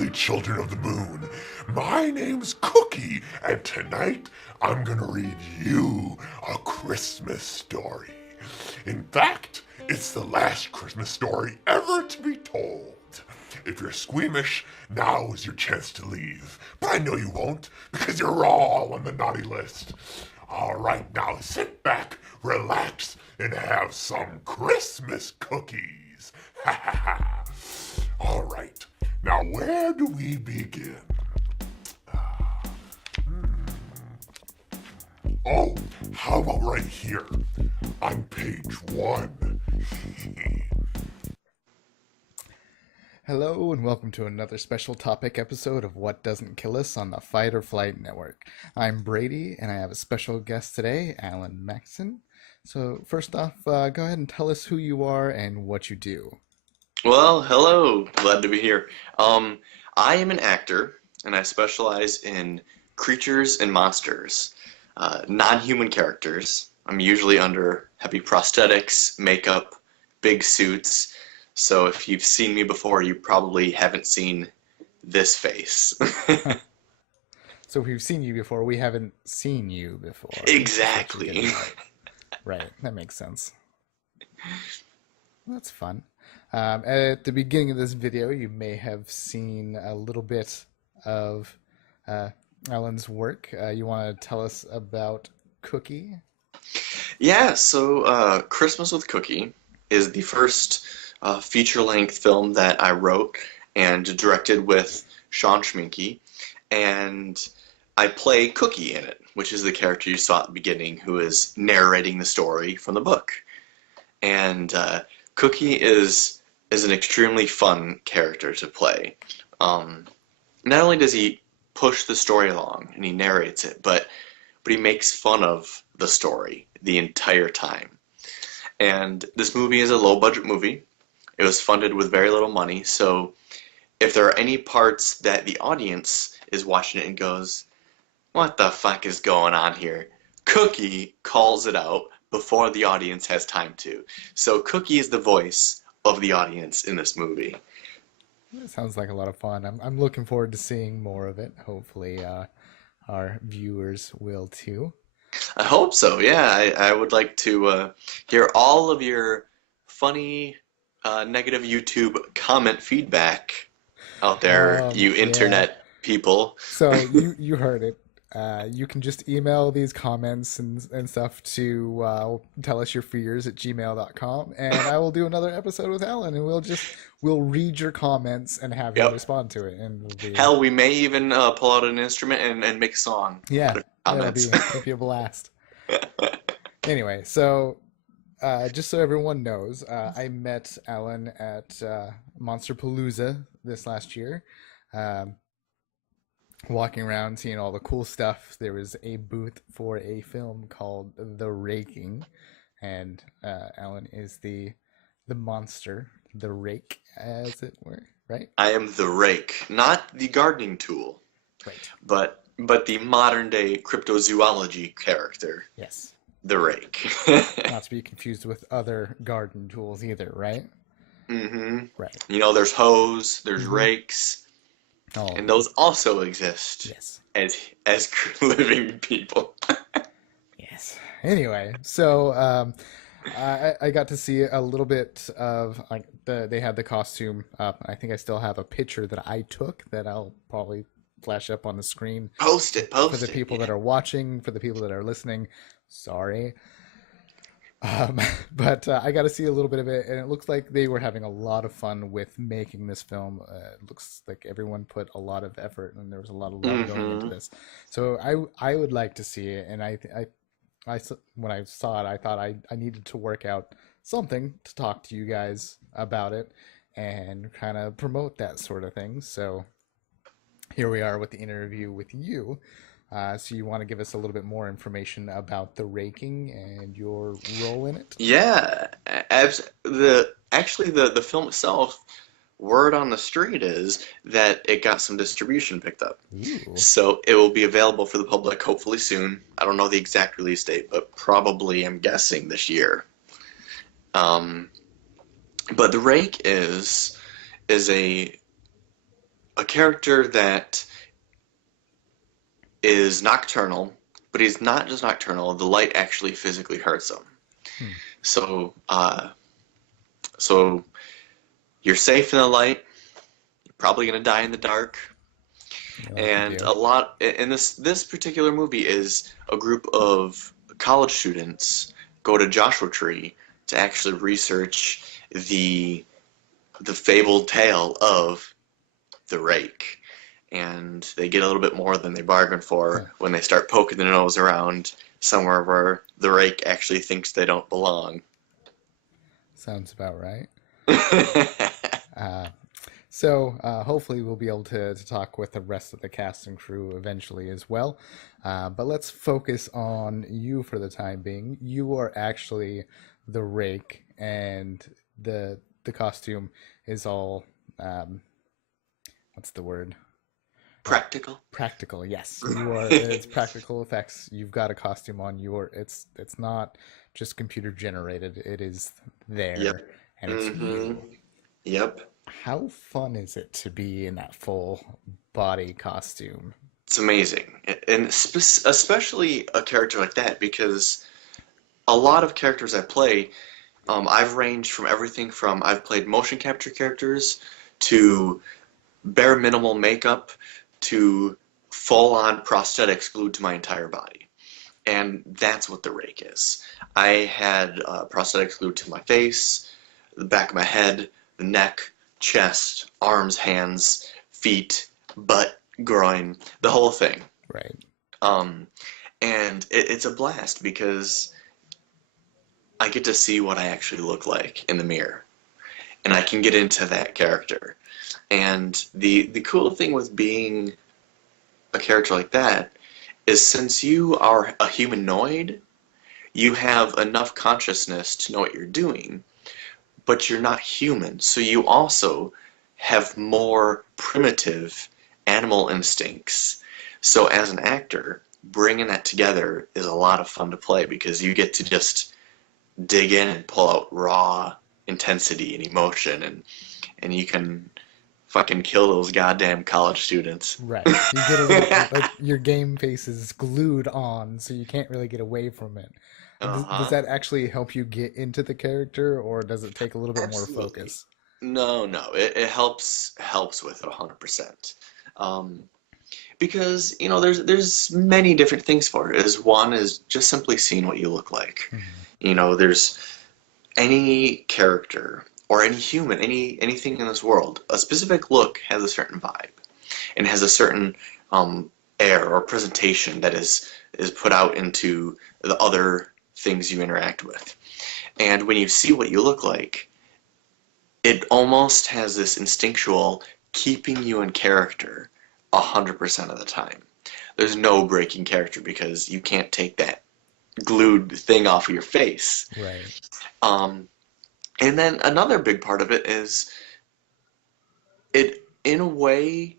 ugly children of the moon. My name's Cookie, and tonight I'm gonna read you a Christmas story. In fact, it's the last Christmas story ever to be told. If you're squeamish, now is your chance to leave. But I know you won't, because you're all on the naughty list. All right, now sit back, relax, and have some Christmas cookies. Ha ha ha. All right, now where do we begin? Oh, how about right here on page 1? Hello and welcome to another special topic episode of What Doesn't Kill Us on the Fight or Flight Network. I'm Brady and I have a special guest today, Alan Maxson. So first off, go ahead and tell us who you are and what you do. Well, hello. Glad to be here. I am an actor, and I specialize in creatures and monsters, non-human characters. I'm usually under heavy prosthetics, makeup, big suits. So if you've seen me before, you probably haven't seen this face. So if we've seen you before, we haven't seen you before. Exactly. Right, that makes sense. Well, that's fun. At the beginning of this video, you may have seen a little bit of Alan's work. You want to tell us about Cookie? Yeah, so Christmas with Cookie is the first feature-length film that I wrote and directed with Sean Schminke, and I play Cookie in it, which is the character you saw at the beginning who is narrating the story from the book. And Cookie is an extremely fun character to play. Not only does he push the story along and he narrates it, but he makes fun of the story the entire time. And this movie is a low-budget movie. It was funded with very little money, so if there are any parts that the audience is watching it and goes, "What the fuck is going on here?" Cookie calls it out before the audience has time to. So Cookie is the voice of the audience in this movie. That sounds like a lot of fun. I'm looking forward to seeing more of it. Hopefully, our viewers will too. I hope so, yeah. I would like to hear all of your funny, negative YouTube comment feedback out there, you internet people. So you heard it. You can just email these comments and stuff to tell us your fears at gmail.com, and I will do another episode with Alan, and we'll read your comments and have him respond to it. And Hell, we may even pull out an instrument and make a song. Yeah, that'll be a blast. Anyway, so just so everyone knows, I met Alan at Monsterpalooza this last year. Walking around, seeing all the cool stuff. There was a booth for a film called The Raking, and Alan is the monster, the rake, as it were, right? I am the rake, not the gardening tool, right? But the modern day cryptozoology character. Yes, the rake. Not to be confused with other garden tools either, right? Mm-hmm. Right. You know, there's hoes, there's rakes. Oh, and those also exist as living people. Yes. Anyway, so I got to see a little bit of they had the costume up. I think I still have a picture that I took that I'll probably flash up on the screen. Post it for the people that are watching, for the people that are listening. Sorry. But I got to see a little bit of it, and it looks like they were having a lot of fun with making this film. It looks like everyone put a lot of effort, and there was a lot of love going into this. So I would like to see it, and I when I saw it, I thought I needed to work out something to talk to you guys about it and kind of promote that sort of thing. So here we are with the interview with you. So you want to give us a little bit more information about The Raking and your role in it? Yeah, actually the film itself, word on the street is that it got some distribution picked up. Ooh. So it will be available for the public hopefully soon. I don't know the exact release date, but probably I'm guessing this year. But The Rake is a a character that is nocturnal, but he's not just nocturnal. The light actually physically hurts him. Hmm. So, so you're safe in the light. You're probably gonna die in the dark. I like the And view. a lot in this particular movie is a group of college students go to Joshua Tree to actually research the the fabled tale of the rake. And they get a little bit more than they bargained Huh. for when they start poking their nose around somewhere where the rake actually thinks they don't belong. Sounds about right. Uh, hopefully we'll be able to talk with the rest of the cast and crew eventually as well. But let's focus on you for the time being. You are actually the rake, and the costume is all what's the word? Practical. Practical. Yes, you are. It's practical effects. You've got a costume on. It's not just computer generated. It is Yep. there, and it's Mm-hmm. you. Yep. How fun is it to be in that full body costume? It's amazing. And especially a character like that because a lot of characters I play, I've ranged from everything from I've played motion capture characters to bare minimal makeup to full on prosthetics glued to my entire body. And that's what the rake is. I had prosthetics glued to my face, the back of my head, the neck, chest, arms, hands, feet, butt, groin, the whole thing. Right. Um, and it's a blast because I get to see what I actually look like in the mirror, and I can get into that character. And the cool thing with being a character like that is since you are a humanoid, you have enough consciousness to know what you're doing, but you're not human. So you also have more primitive animal instincts. So as an actor, bringing that together is a lot of fun to play because you get to just dig in and pull out raw intensity and emotion and you can fucking kill those goddamn college students. Right. You get a little like your game face is glued on, so you can't really get away from it. Does Uh-huh. that actually help you get into the character, or does it take a little bit more Absolutely. focus? No, no, it helps with it 100%. Um, because there's many different things for it. Is one is just simply seeing what you look like. Hmm. There's any character or any human, anything in this world. A specific look has a certain vibe and has a certain air or presentation that is put out into the other things you interact with. And when you see what you look like, it almost has this instinctual keeping you in character 100% of the time. There's no breaking character because you can't take that glued thing off of your face. Right. Um, and then another big part of it is it, in a way,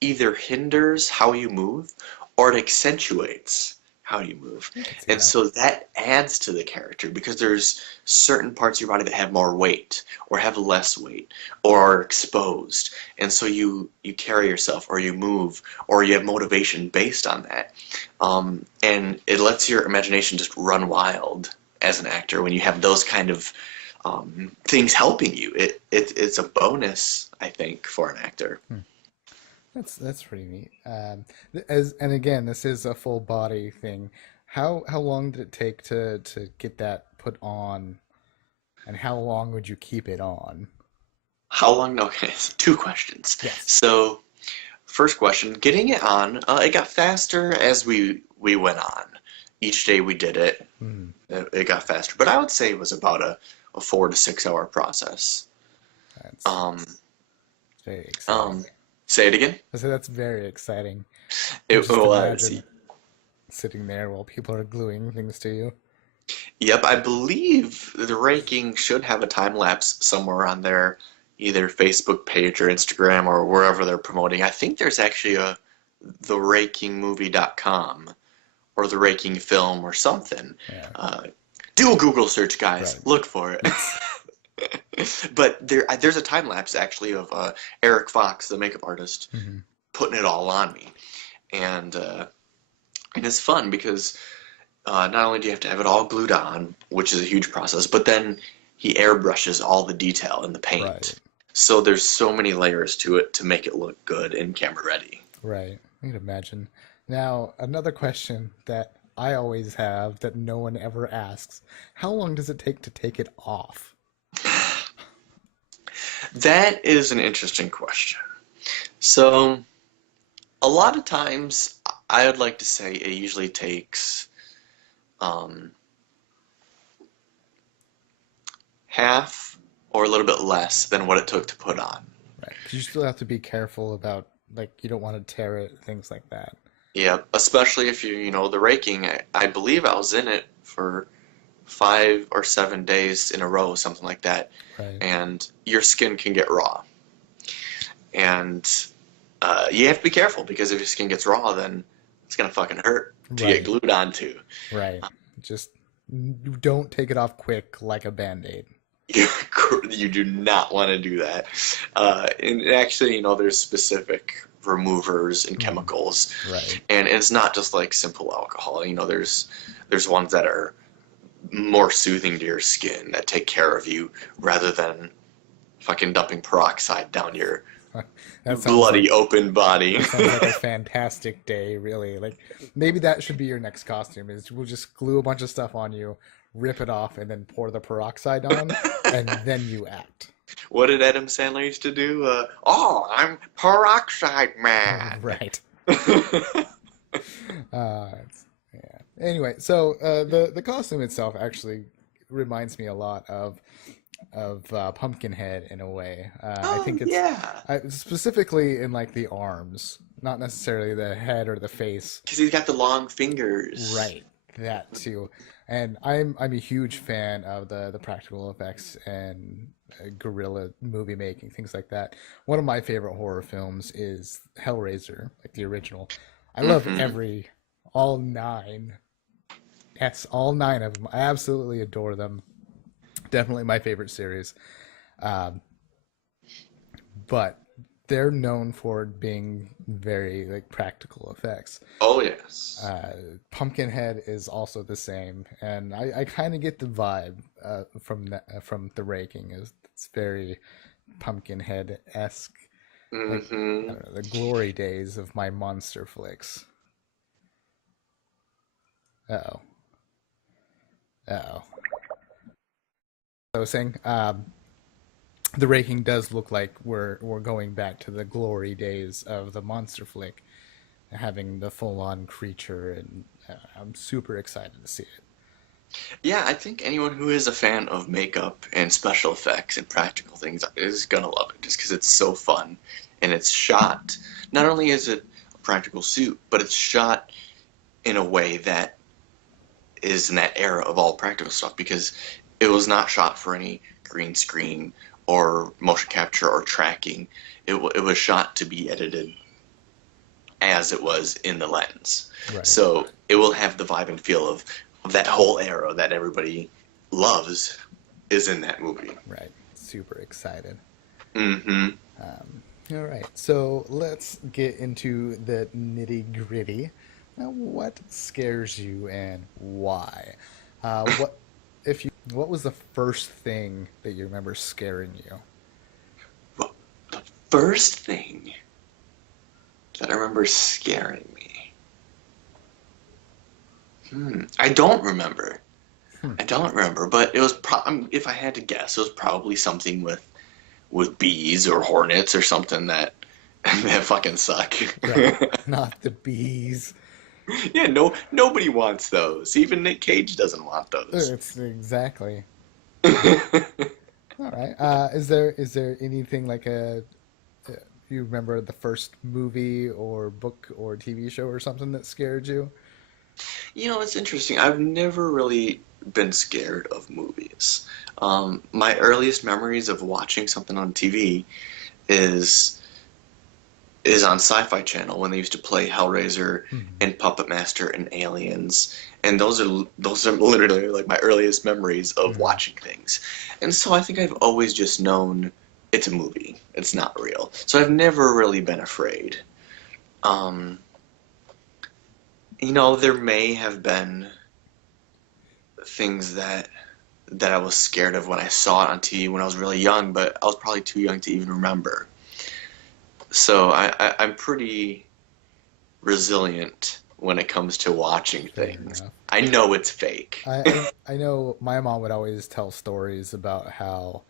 either hinders how you move or it accentuates how you move. I can see And that. so that adds to the character because there's certain parts of your body that have more weight or have less weight or are exposed. And so you carry yourself or you move or you have motivation based on that. And it lets your imagination just run wild as an actor when you have those kind of things helping you. It's a bonus, I think, for an actor. Hmm. That's pretty neat. As and again, this is a full body thing. How long did it take to get that put on, and how long would you keep it on? How long? No, okay, two questions. Yes. So, first question, getting it on, it got faster as we went on. Each day we did it, Hmm. it got faster. But I would say it was about a 4 to 6 hour process. That's Um, very exciting. um, Say it again. So that's very exciting. It Just was. imagine sitting there while people are gluing things to you. Yep, I believe the Raking should have a time lapse somewhere on their either Facebook page or Instagram or wherever they're promoting. I think there's actually a therakingmovie.com or the Raking film or something. Yeah. Do a Google search, guys. Right. Look for it. It's But there's a time lapse actually of Eric Fox, the makeup artist, Hmm. putting it all on me, and it's fun because not only do you have to have it all glued on, which is a huge process, but then he airbrushes all the detail in the Right. paint. So there's so many layers to it to make it look good and camera ready. Right. I can imagine. Now, another question that I always have that no one ever asks: how long does it take it off? That is an interesting question. So a lot of times I would like to say it usually takes um, half or a little bit less than what it took to put on. Right. Because you still have to be careful about, like, you don't want to tear it, things like that. Yeah, especially if the raking. I believe I was in it for 5 or 7 days in a row, something like that, Right. and your skin can get raw. And you have to be careful because if your skin gets raw, then it's gonna fucking hurt to get Right. glued onto. Right. Just don't take it off quick like a band-aid. You, you do not want to do that. And actually, there's specific removers and Mm. chemicals, Right. and it's not just like simple alcohol. There's ones that are more soothing to your skin that take care of you rather than fucking dumping peroxide down your That sounds like bloody open body. that sounds like a fantastic day, really. Like maybe that should be your next costume is we'll just glue a bunch of stuff on you, rip it off, and then pour the peroxide on, and then you act. What did Adam Sandler used to do? I'm peroxide man. Right. Yeah. Anyway, so the costume itself actually reminds me a lot of Pumpkinhead in a way. I Oh think it's yeah, specifically in like the arms, not necessarily the head or the face. because he's got the long fingers. Right, that too. And I'm a huge fan of the practical effects and guerrilla movie making, things like that. One of my favorite horror films is Hellraiser, like the original. I love Hmm. all nine. Yes, all nine of them. I absolutely adore them. Definitely my favorite series. Um, but they're known for being very like practical effects. Oh yes. Pumpkinhead is also the same, and I kind of get the vibe from the Raking. Is it's very Pumpkinhead esque, like I Hmm. don't know, the glory days of my monster flicks. Uh oh, oh. I was saying, the Raking does look like we're going back to the glory days of the monster flick, having the full on creature, and I'm super excited to see it. Yeah, I think anyone who is a fan of makeup and special effects and practical things is gonna love it just because it's so fun and it's shot. Not only is it a practical suit, but it's shot in a way that is in that era of all practical stuff because it was not shot for any green screen or motion capture or tracking. It was shot to be edited as it was in the lens. Right, So it will have the vibe and feel of that whole era that everybody loves is in that movie. right. Super excited. Hmm. All right, so let's get into the nitty gritty. Now, what scares you and why? What was the first thing that you remember scaring you? Well, the first thing that I remember scaring me. I don't remember. Hmm. I don't remember, but it was if I had to guess, it was probably something with bees or hornets or something that that fucking suck. Right, not the bees. Yeah, no, nobody wants those. Even Nick Cage doesn't want those. It's exactly. All right. Is there anything like uh, you remember the first movie or book or TV show or something that scared you? It's interesting. I've never really been scared of movies. My earliest memories of watching something on TV is is on Sci-Fi Channel when they used to play Hellraiser Mhm. and Puppet Master and Aliens, and those are literally like my earliest memories of Mhm. watching things. And so I think I've always just known it's a movie. It's not real. So I've never really been afraid. Um, there may have been things that I was scared of when I saw it on TV when I was really young, but I was probably too young to even remember. So I'm pretty resilient when it comes to watching Fair things. enough. I know it's fake. I know my mom would always tell stories about how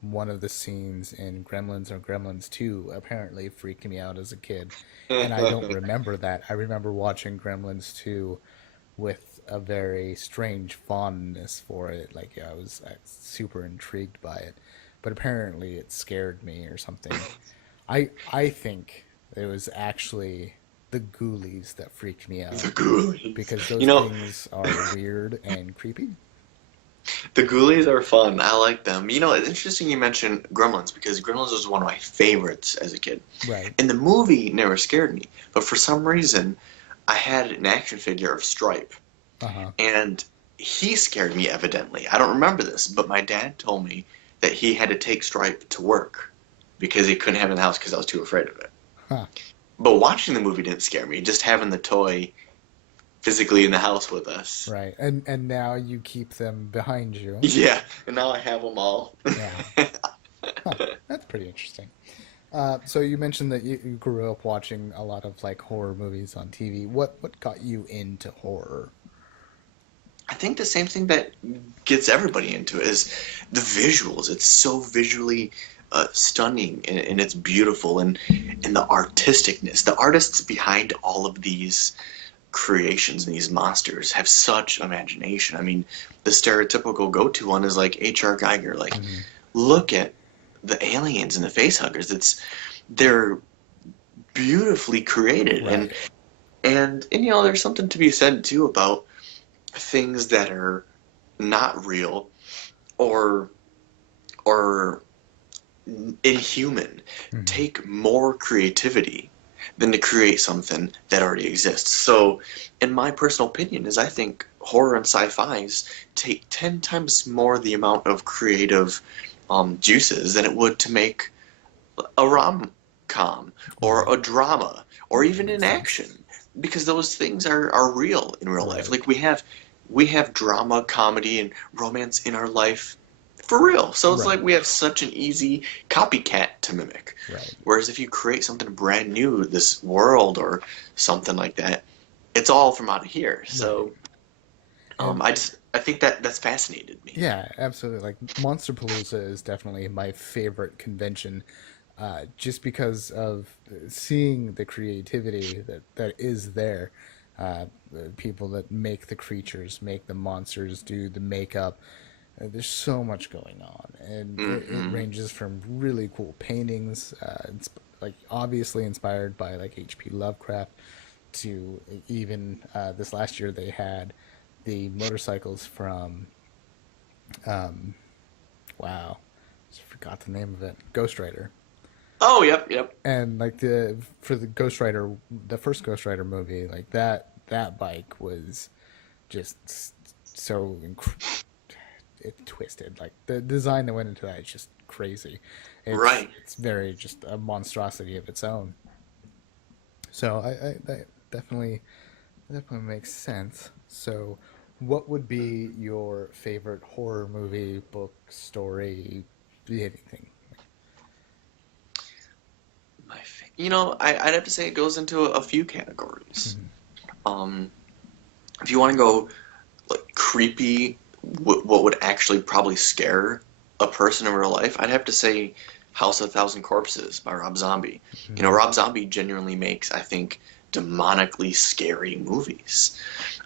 one of the scenes in Gremlins or Gremlins 2 apparently freaked me out as a kid. And I don't remember that. I remember watching Gremlins 2 with a very strange fondness for it. Like I was super intrigued by it. But apparently it scared me or something. I think it was actually the Ghoulies that freaked me out The Ghoulies. because You those know, things are weird and creepy. the Ghoulies are fun. I like them. It's interesting you mentioned Gremlins because Gremlins was one of my favorites as a kid. Right. And the movie never scared me. But for some reason, I had an action figure of Stripe. Uh huh. And he scared me, evidently. I don't remember this, but my dad told me that he had to take Stripe to work because he couldn't have it in the house because I was too afraid of it. Huh. But watching the movie didn't scare me. Just having the toy physically in the house with us. Right. And now you keep them behind you. Yeah, and now I have them all. Yeah. Huh. That's pretty interesting. So you mentioned that you grew up watching a lot of like horror movies on TV. What got you into horror? I think the same thing that gets everybody into it is the visuals. It's so visually stunning and it's beautiful and the artisticness. The artists behind all of these creations and these monsters have such imagination. I mean, the stereotypical go-to one is like H.R. Geiger. Like, Hmm. look at the aliens and the facehuggers. They're beautifully created Right. and there's something to be said too about things that are not real or or inhuman Hmm. take more creativity than to create something that already exists. So, in my personal opinion, is I think horror and sci-fi's take 10 times more the amount of creative juices than it would to make a rom-com or Right. a drama or That even an makes sense. action because those things are real in real life. Right. Like we have drama, comedy, and romance in our life for real. So it's Right. like we have such an easy copycat to mimic. Right. Whereas if you create something brand new, this world or something like that, it's all from out of here. Right. So And I think that's fascinated me. yeah, absolutely. Like Monsterpalooza is definitely my favorite convention, just because of seeing the creativity that is there. The people that make the creatures, make the monsters, do the makeup. There's so much going on, and it Hmm. ranges from really cool paintings, like obviously inspired by like H.P. Lovecraft, to even this last year they had the motorcycles from um, wow, just forgot the name of it. Ghost Rider. Oh, yep, yep. And like the for the Ghost Rider, the first Ghost Rider movie, like that bike was just so it twisted. Like the design that went into that is just crazy. Right. It's very just a monstrosity of its own. So I that definitely makes sense. So what would be your favorite horror movie, book, story, anything? I'd have to say it goes into a few categories. Mhm. Um, if you want to go like creepy, what would actually probably scare a person in real life, I'd have to say House of a Thousand Corpses by Rob Zombie. Mhm. Rob Zombie genuinely makes, I think, demonically scary movies.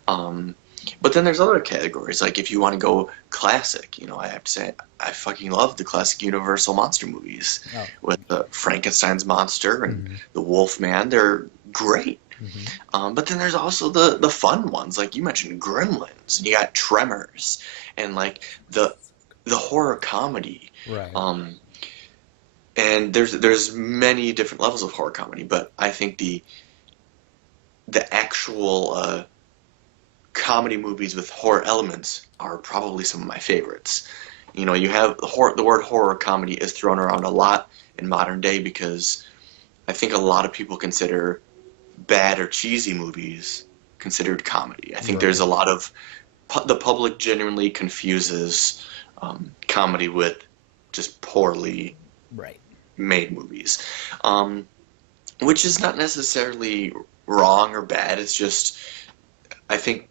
Um, but then there's other categories, like if you want to go classic, I have to say I fucking love the classic Universal monster movies Oh. with the Frankenstein's monster and Hmm. the Wolfman. They're great. Hmm. But then there's also the fun ones, like you mentioned, Gremlins, and you got Tremors, and like the horror comedy. Right. Um, And there's many different levels of horror comedy, but I think the actual comedy movies with horror elements are probably some of my favorites. You know, you have the word horror comedy is thrown around a lot in modern day because I think a lot of people consider bad or cheesy movies considered comedy. I think there's Right. a lot of the public genuinely confuses comedy with just poorly Right. made movies, um, which is not necessarily wrong or bad. It's just I think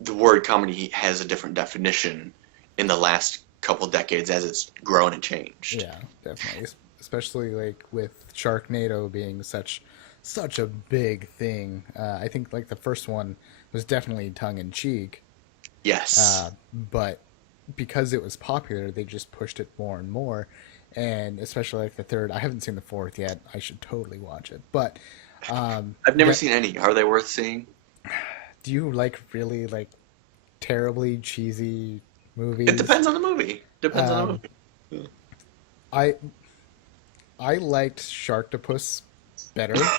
the word comedy has a different definition in the last couple decades as it's grown and changed. Yeah, definitely. Especially like with Sharknado being such a big thing. I think like the first one was definitely tongue in cheek, Yes. but because it was popular, they just pushed it more and more. And especially like the third, I haven't seen the fourth yet. I should totally watch it. But I've never that seen any. Are they worth seeing? do you like really like terribly cheesy It movies? depends on the movie. Depends on the Um, movie. I I liked Sharktopus better.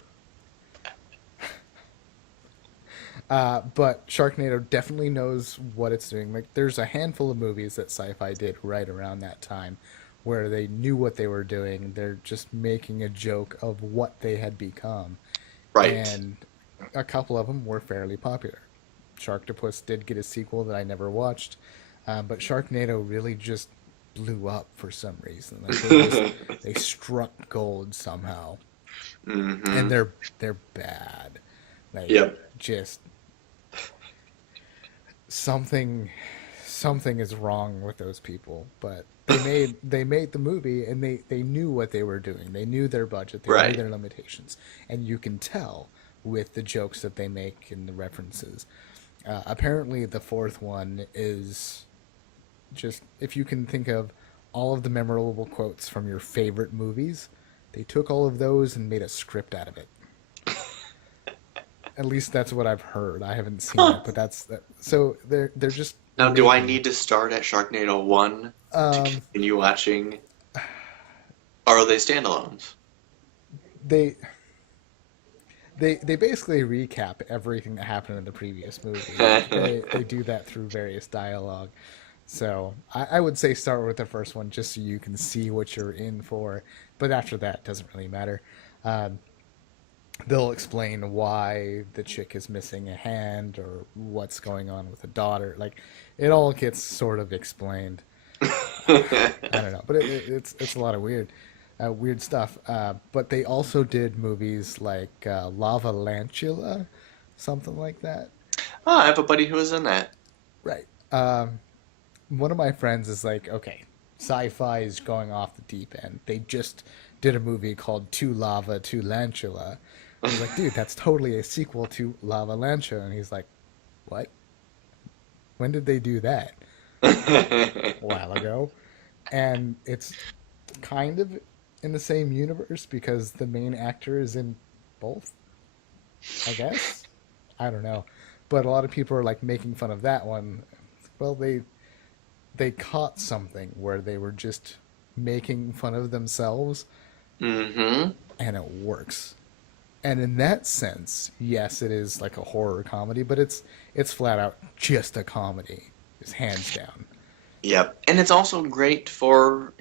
But Sharknado definitely knows what it's doing. Like, there's a handful of movies that sci-fi did right around that time where they knew what they were doing. They're just making a joke of what they had become. Right. And a couple of them were fairly popular. Sharktopus did get a sequel that I never watched, but Sharknado really just blew up for some reason. Like they struck gold somehow, and Mm-hmm. they're bad. Like Yep. just something something is wrong with those people. But they made the movie and they knew what they were doing. They knew their budget. They knew Right. their limitations, and you can tell with the jokes that they make and the references. Apparently, the fourth one is just if you can think of all of the memorable quotes from your favorite movies, they took all of those and made a script out of it. At least that's what I've heard. I haven't seen Huh. it, but that's that. So they're just Now, do I making need to start at Sharknado 1 to um continue watching? Or are they standalones? they they basically recap everything that happened in the previous movie. Like they do that through various dialogue. So I would say start with the first one just so you can see what you're in for. But after that, it doesn't really matter. Um, they'll explain why the chick is missing a hand or what's going on with the daughter. Like it all gets sort of explained. I don't know, but it's a lot of weird stuff. But they also did movies like Lava Lantula, something like that. Oh, I have a buddy who was in that. Right. One of my friends is like, okay, sci-fi is going off the deep end. They just did a movie called Two Lava, Two Lantula. I was like, dude, that's totally a sequel to Lava Lantula. And he's like, what? When did they do that? A while ago. And it's kind of in the same universe because the main actor is in both, I guess. I don't know. But a lot of people are like making fun of that one. Well, they caught something where they were just making fun of themselves Mm-hmm. and it works. And in that sense, yes, it is like a horror comedy, but it's flat out just a comedy. It's hands down. Yep. And it's also great for,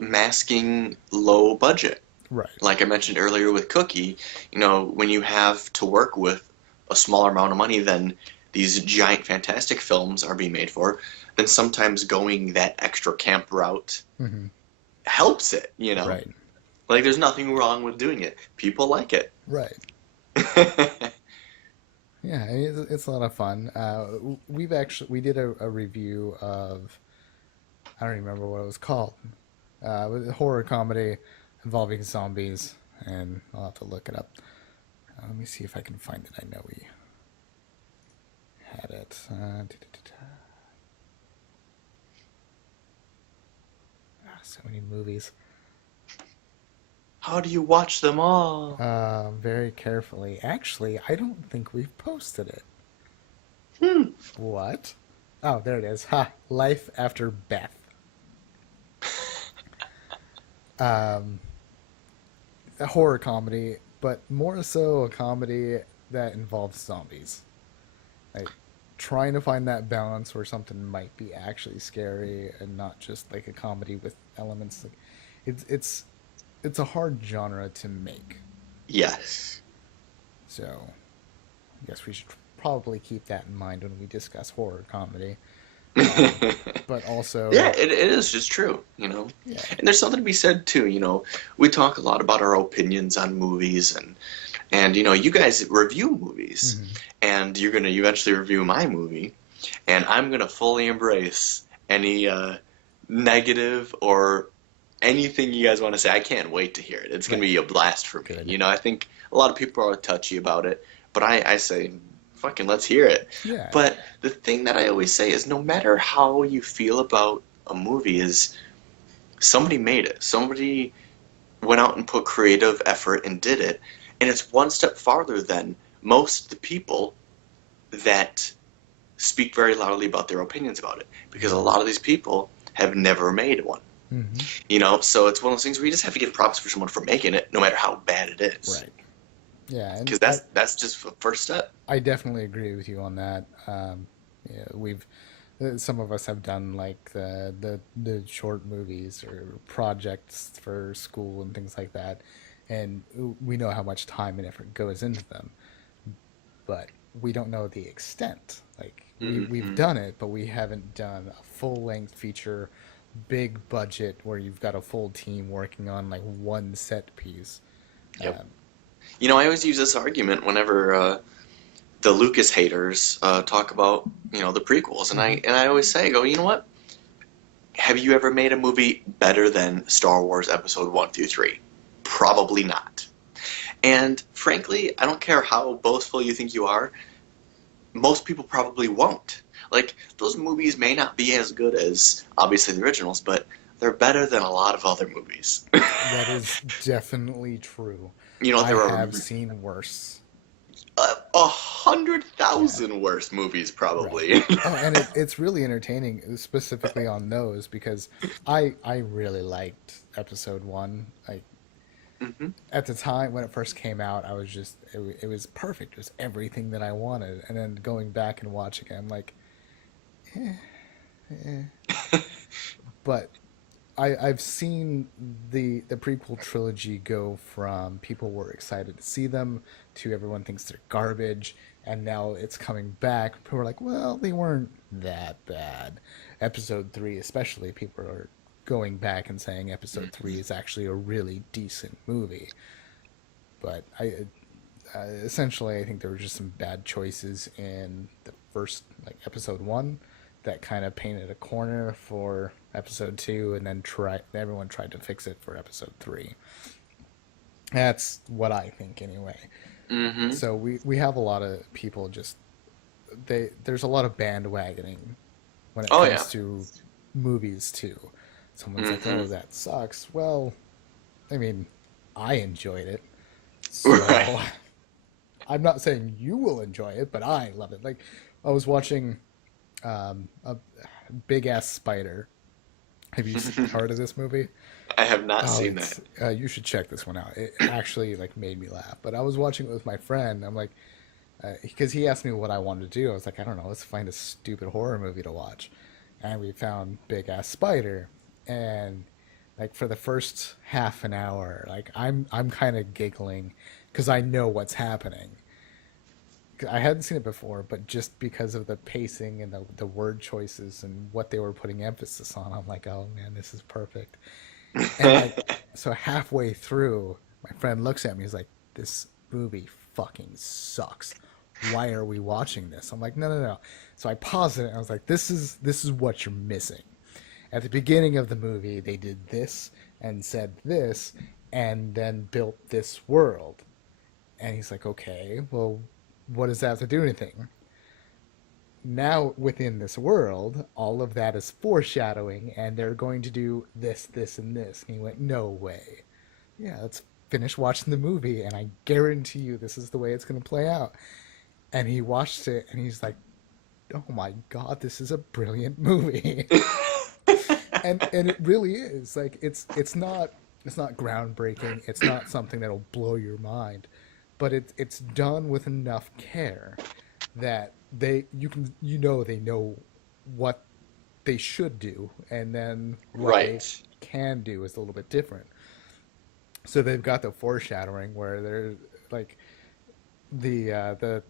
masking low budget. Right. Like I mentioned earlier with Cookie, when you have to work with a smaller amount of money than these giant fantastic films are being made for, then sometimes going that extra camp route Hmm. helps it. Right. Like there's nothing wrong with doing it. People like it. Right. Yeah, I mean, it's a lot of fun. We did a review of I don't remember what it was called. It was a horror comedy involving zombies, and I'll have to look it up. Let me see if I can find it. I know we had it. So many movies. How do you watch them all? Very carefully. Actually, I don't think we've posted it. Hmm. What? Oh, there it is. Ha! Life After Beth. Um, a horror comedy, but more so a comedy that involves zombies. Like trying to find that balance where something might be actually scary and not just like a comedy with elements. Like it's a hard genre to make. Yes. So I guess we should probably keep that in mind when we discuss horror comedy. Um, but Yeah, also, it is just true, you know. yeah, And there's something to be said too, you know. We talk a lot about our opinions on movies and you know, you guys review movies hmm and you're going to eventually review my movie and I'm going to fully embrace any negative or anything you guys want to say. I can't wait to hear it. It's going to right, be a blast for me. good, You know, I think a lot of people are touchy about it, but I say, fucking let's hear it. yeah, But the thing that I always say is no matter how you feel about a movie is somebody made it. Somebody went out and put creative effort and did it. And it's one step farther than most of the people that speak very loudly about their opinions about it. Because a hmm lot of these people have never made one. hmm You know, so it's one of those things where you just have to give props for someone for making it, no matter how bad it is. right, yeah, and Because that's just the first step. I definitely agree with you on that. Yeah, some of us have done like the short movies or projects for school and things like that, and we know how much time and effort goes into them, but we don't know the extent. Like we've Hmm. done it, but we haven't done a full length feature, big budget where you've got a full team working on like one set piece. Yep. Um, You know, I always use this argument whenever the Lucas haters talk about the prequels, and I mhm. and I always say, I go, you know what? Have you ever made a movie better than Star Wars Episode 1 through 3? Probably not. And frankly, I don't care how boastful you think you are. Most people probably won't. Like those movies may not be as good as obviously the originals, but they're better than a lot of other movies. That is definitely true. You know, I there are have seen worse. a hundred Yeah, thousand worse movies right. probably. Oh, and it's really entertaining, specifically on those because I really liked episode one. Like Hmm. at the time when it first came out, I was just it was perfect. It was everything that I wanted. And then going back and watching it, I'm like, eh, eh. But I've seen the prequel trilogy go from people were excited to see them to everyone thinks they're garbage, and now it's coming back. People are like, well, they weren't that bad. Episode three, especially, people are going back and saying episode three is actually a really decent movie. But essentially, I think there were just some bad choices in the first, like episode one, that kind of painted a corner for episode two, and then everyone tried to fix it for episode three. That's what I think, anyway. Hmm. So we have a lot of people just there's a lot of bandwagoning when it Oh yeah. comes to movies too. Someone's like, Hmm. "Oh, that sucks." Well, I mean, I enjoyed it, Right. so I'm not saying you will enjoy it, but I love it. Like I was watching a big ass spider. Have you heard of this movie? I have not Oh, seen that. it's you should check this one out. It actually like made me laugh. But I was watching it with my friend. I'm like, because he asked me what I wanted to do. I was like, I don't know. Let's find a stupid horror movie to watch, and we found Big Ass Spider, and like for the first half an hour, like I'm kind of giggling because I know what's happening. I hadn't seen it before, but just because of the pacing and the word choices and what they were putting emphasis on, I'm like, oh man, this is perfect. And like, so halfway through, my friend looks at me. He's like, "This movie fucking sucks. Why are we watching this?" I'm like, "No, no, no." So I paused it. And I was like, "This is what you're missing. At the beginning of the movie, they did this and said this, and then built this world." And he's like, "Okay, well, what does that have to do with anything?" Now within this world, all of that is foreshadowing, and they're going to do this, this, and this. And he went, "No way." Yeah, let's finish watching the movie, and I guarantee you this is the way it's going to play out. And he watched it, and he's like, "Oh my god, this is a brilliant movie." And it really is. Like it's not. It's not groundbreaking. It's not something that'll blow your mind, but it's done with enough care that they know what they should do, and then what they Right. can do is a little bit different. So they've got the foreshadowing where they're like the uh, the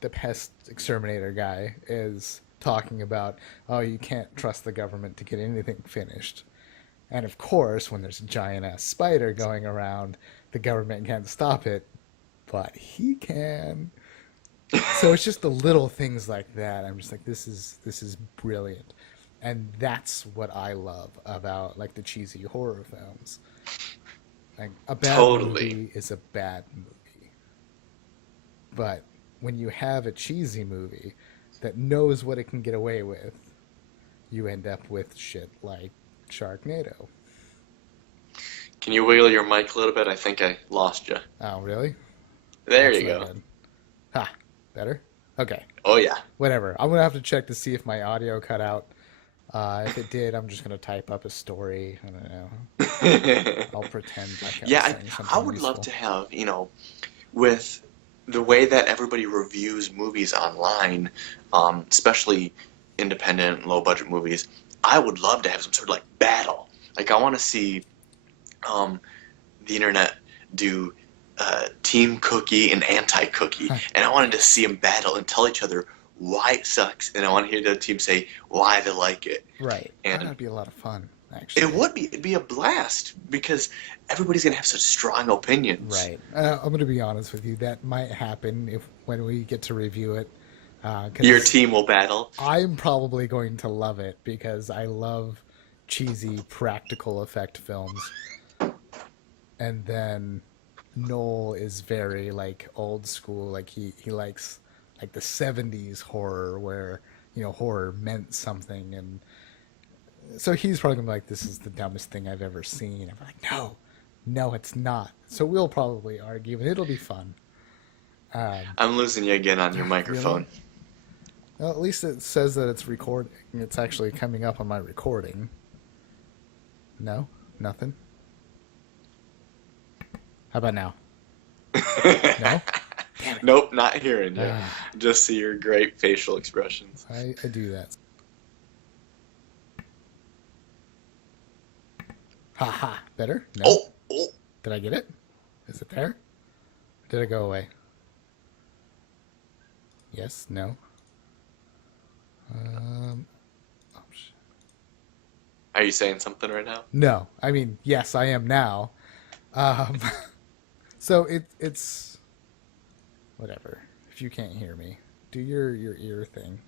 the pest exterminator guy is talking about, oh, you can't trust the government to get anything finished. And of course, when there's a giant ass spider going around, the government can't stop it, but he can. So it's just the little things like that. I'm just like, this is brilliant, and that's what I love about like the cheesy horror films. Like a bad Totally. movie is a bad movie, but when you have a cheesy movie that knows what it can get away with, you end up with shit like Sharknado. Can you wiggle your mic a little bit? I think I lost you. Oh, really? There That's you not go. good. Ha, better? Okay, Oh yeah. whatever. I'm gonna have to check to see if my audio cut out. If it did, I'm just gonna type up a story. I don't know. I'll pretend like I Yeah, was I, saying I something would love useful. to have, with the way that everybody reviews movies online, especially independent, low budget movies, I would love to have some sort of like battle. Like I want to see um, the internet do Team Cookie and Anti Cookie, Huh, and I wanted to see yes. them battle and tell each other why it sucks, and I want to hear the other team say why they like it. Right. Oh, And that'd be a lot of fun, it actually. would be it'd be a blast because everybody's gonna have such strong opinions. Right. I'm gonna be honest with you. That might happen if when we get to review it, Your because team will battle. I'm probably going to love it because I love cheesy practical effect films. And then Noel is very like old school. Like he likes like the '70s horror where horror meant something, and so he's probably gonna be like, this is the dumbest thing I've ever seen. I'm like, no, no, it's not. So we'll probably argue, and it'll be fun. Um, I'm losing you again on your really? microphone. Well, at least it says that it's recording. It's actually coming up on my recording. No, nothing. How about now? No. Damn it. Nope, not hearing you. Ah, Just see your great facial expressions. I do that. Ha ha. Better? No. Oh, oh. Did I get it? Is it there? Did it go away? Yes. No. Um. Oh, Are you saying something right now? no. I mean, yes, I am now. Um. So it's whatever. If you can't hear me, do your ear thing.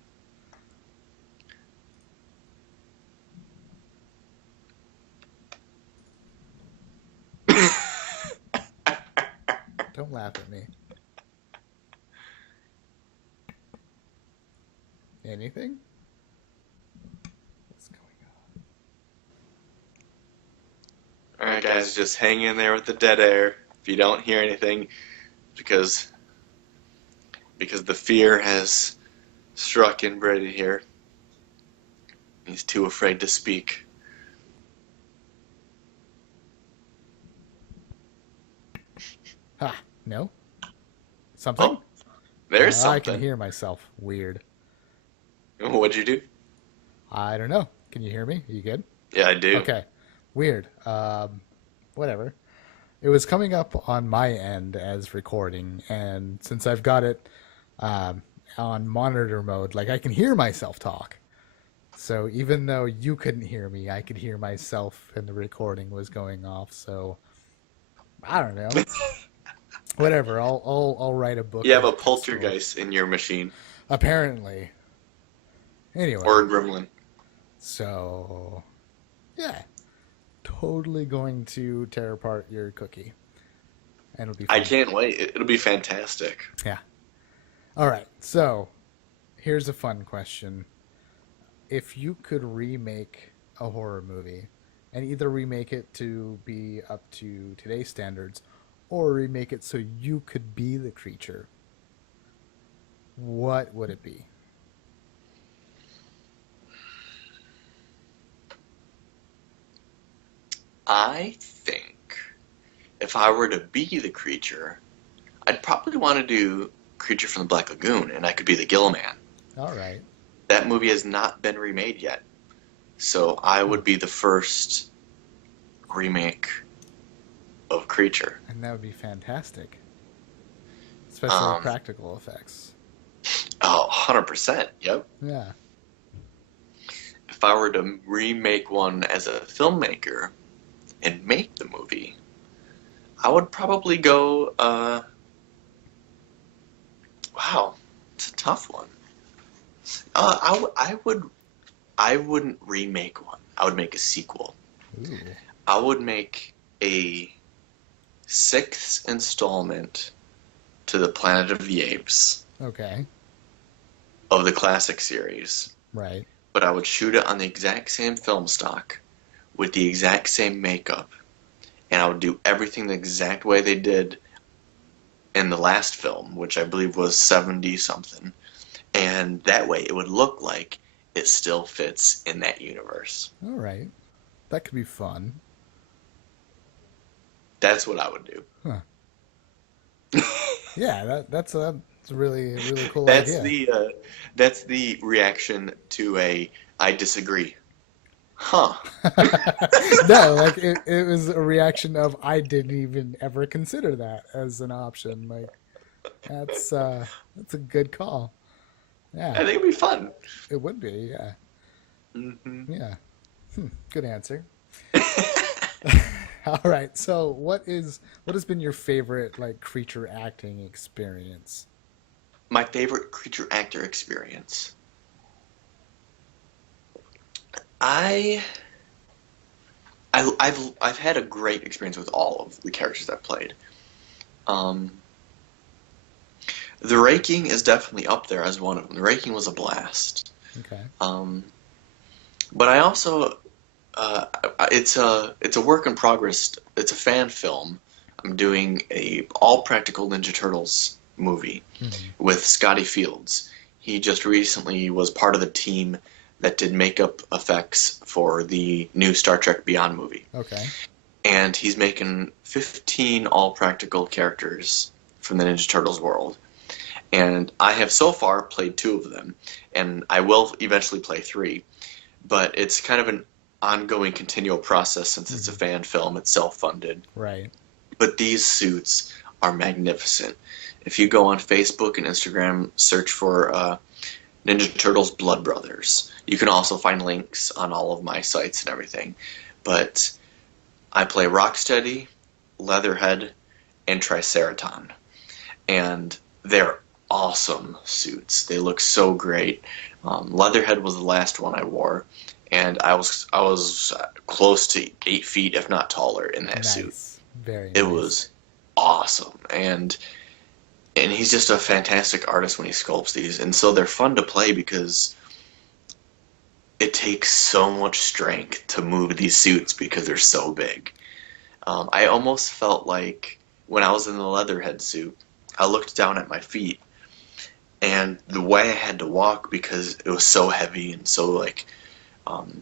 Don't laugh at me. Anything? What's going Alright, guys, just hang in there with the dead air. If you don't hear anything, because the fear has struck in Brady here. He's too afraid to speak. on? Ha. No. Something? Oh, there's I can something. hear myself. Weird. What'd you do? I don't know. Can you hear me? Are you good? Yeah, I do. Okay. Weird. Whatever. It was coming up on my end as recording, and since I've got it um, on monitor mode, like I can hear myself talk. So even though you couldn't hear me, I could hear myself, and the recording was going off. So I don't know. Whatever. I'll write a book You have a about that story. poltergeist in your machine. Apparently. Or Anyway, a gremlin. so yeah, totally going to tear apart your cookie, and it'll be I fun. can't wait. It'll be fantastic. Yeah. All right. So here's a fun question: if you could remake a horror movie, and either remake it to be up to today's standards, or remake it so you could be the creature, what would it be? I think if I were to be the creature, I'd probably want to do Creature from the Black Lagoon, and I could be the Gill Man. All right. That movie has not been remade yet, so I would be the first remake of Creature. And that would be fantastic, especially with Um, practical effects. oh, 100%, yep. Yeah. If I were to remake one as a filmmaker and make the movie, I would probably go, wow, it's a tough one. I wouldn't remake one. I would make a sequel. Ooh. I would make a sixth installment to the Planet of the Apes Okay. of the classic series, Right. but I would shoot it on the exact same film stock with the exact same makeup, and I would do everything the exact way they did in the last film, which I believe was 70 something, and that way it would look like it still fits in that universe. All right. That could be fun. That's what I would do. Huh. Yeah, that's a really cool That's idea. that's the reaction to a I disagree. Huh. No, like it was a reaction of I didn't even ever consider that as an option. Like that's a good call. I Yeah, think it'd be fun. it would be. Yeah, Hmm. yeah. Good answer. All right. So, what has been your favorite like creature acting experience? My favorite creature actor experience. I I've had a great experience with all of the characters I've played. Um, the Raking is definitely up there as one of them. The Raking was a blast. Okay. Um, but I also it's a work in progress. It's a fan film. I'm doing a all practical Ninja Turtles movie Hmm. with Scotty Fields. He just recently was part of the team that did makeup effects for the new Star Trek Beyond movie. Okay. And he's making 15 all practical characters from the Ninja Turtles world. And I have so far played two of them, and I will eventually play three. But it's kind of an ongoing, continual process since it's a Hmm. fan film, it's self funded. Right. But these suits are magnificent. If you go on Facebook and Instagram, search for Ninja Turtles Blood Brothers. You can also find links on all of my sites and everything. But I play Rocksteady, Leatherhead, and Triceraton. And they're awesome suits. They look so great. Leatherhead was the last one I wore, and I was close to 8 feet, if not taller, in that suit. Nice. Very It nice. was awesome, and he's just a fantastic artist when he sculpts these, and so they're fun to play because it takes so much strength to move these suits because they're so big. I almost felt like when I was in the Leatherhead suit, I looked down at my feet, and the way I had to walk because it was so heavy and so like um,